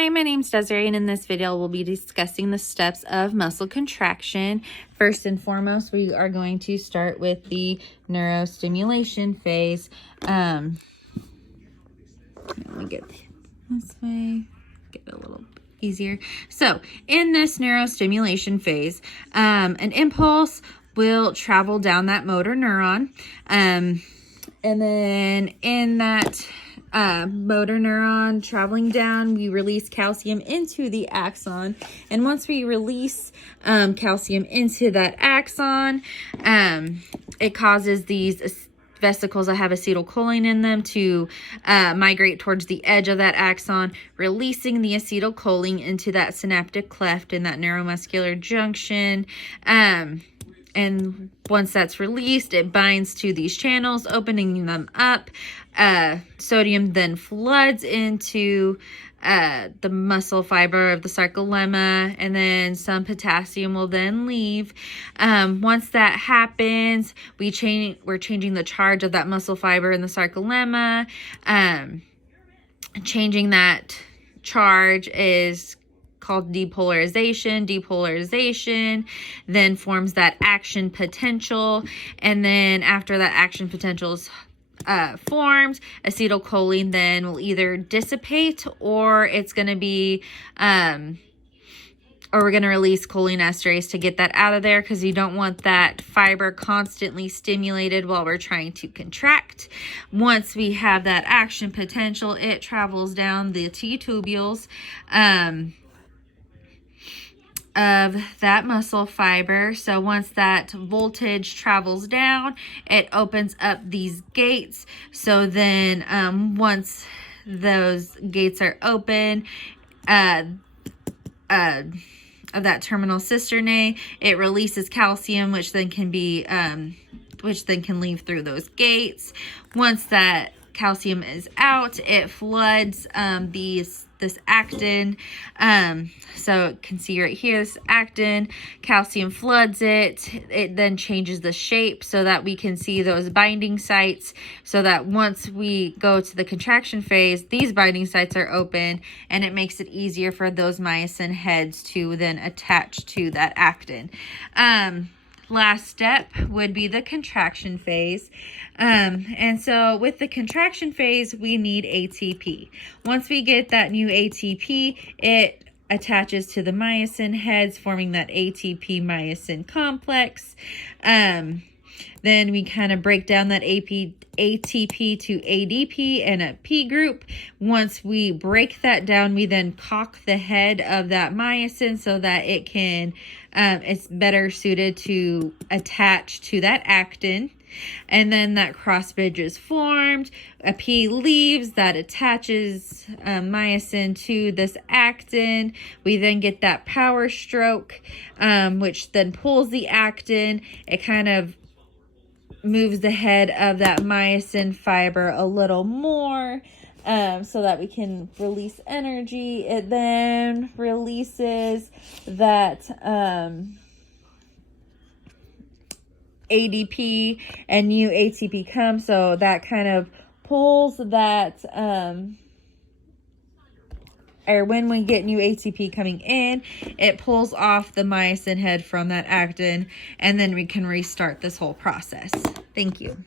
Hi, my name's Desiree, and in this video we'll be discussing the steps of muscle contraction. First and foremost, we are going to start with the neurostimulation phase. Let me get this way, get it a little easier. So in this neurostimulation phase, an impulse will travel down that motor neuron, and then in that motor neuron traveling down, we release calcium into the axon, and once we release calcium into that axon, it causes these vesicles that have acetylcholine in them to migrate towards the edge of that axon, releasing the acetylcholine into that synaptic cleft in that neuromuscular junction. And once that's released, it binds to these channels, opening them up. Sodium then floods into the muscle fiber of the sarcolemma, and then some potassium will then leave. Once that happens, we're changing the charge of that muscle fiber in the sarcolemma. Changing that charge is called depolarization. Depolarization then forms that action potential, and then after that action potential is formed, acetylcholine then will either dissipate, or it's going to be or we're going to release cholinesterase to get that out of there, because you don't want that fiber constantly stimulated while we're trying to contract. Once we have that action potential, it travels down the T-tubules of that muscle fiber. So once that voltage travels down, it opens up these gates. So then once those gates are open of that terminal cisternae, it releases calcium, which then can leave through those gates. Once that calcium is out, it floods this actin. So you can see right here, this actin, calcium floods it. It then changes the shape so that we can see those binding sites, so that once we go to the contraction phase, these binding sites are open, and it makes it easier for those myosin heads to then attach to that actin. Last step would be the contraction phase. And so with the contraction phase, we need ATP. Once we get that new ATP, it attaches to the myosin heads, forming that ATP myosin complex. Then we kind of break down that ATP to ADP and a P group. Once we break that down, we then cock the head of that myosin so that it can, it's better suited to attach to that actin. And then that cross bridge is formed. A P leaves, that attaches myosin to this actin. We then get that power stroke, which then pulls the actin. It kind of moves the head of that myosin fiber a little more, so that we can release energy. It then releases that ADP, and new ATP comes, so that kind of pulls that, or when we get new ATP coming in, it pulls off the myosin head from that actin, and then we can restart this whole process. Thank you.